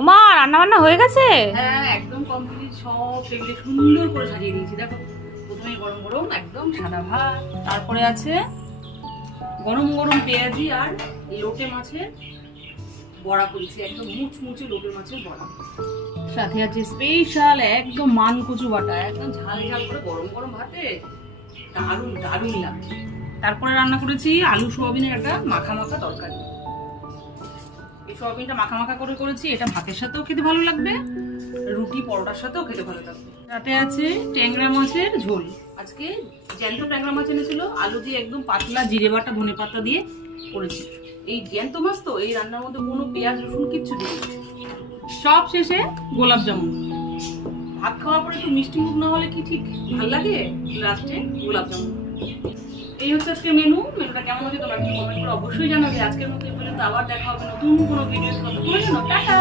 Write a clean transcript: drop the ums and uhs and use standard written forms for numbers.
ওমা রান্না বান্না হয়ে গেছে? হ্যাঁ একদম কমপ্লিট, সব টেবিলে সুন্দর করে সাজিয়ে দিয়েছি। দেখো প্রথমে গরম গরম একদম সাদা ভাত, তারপরে আছে গরম গরম পেঁয়াজি আর লোটে মাছের বড়া করেছি, একদম মুচমুচে লোটে মাছের বড়া। সাথে আছে স্পেশাল একদম মান কচু বাটা, একদম ঝাল ঝাল করে গরম গরম ভাতে দারুণ দারুণ লাগে। তারপরে রান্না করেছি আলু সোয়াবিনের একটা মাখা মাখা তরকারি। এই সোয়াবিনটা মাখা মাখা করে করেছি, এটা ভাতের সাথেও খেতে ভালো লাগবে, রুটি পরোটার সাথেও খেতে ভালো লাগবে। সাথে আছে ট্যাংরা মাছের ঝোল, আজকে জ্যান্ত ট্যাংরা মাছ এনেছিল, আলু দিয়ে একদম পাতলা জিরে বাটা ধনে পাতা দিয়ে করেছি। এই জ্যান্ত মাছ তো, এই রান্নার মধ্যে কোনো পেঁয়াজ রসুন কিচ্ছু দিই। সব শেষে গোলাপ জামুন। ভাত খাওয়ার পরে একটু মিষ্টি মুখ না হলে কি ঠিক ভাল লাগে? লাস্টে গোলাপ জামুন। এই হচ্ছে আজকে মেনুটা কেমন হচ্ছে তোমরা কমেন্ট করে অবশ্যই জানাবে। আজকের মতো এই পর্যন্ত, আবার দেখা হবে নতুন কোনো ভিডিও। টাটা।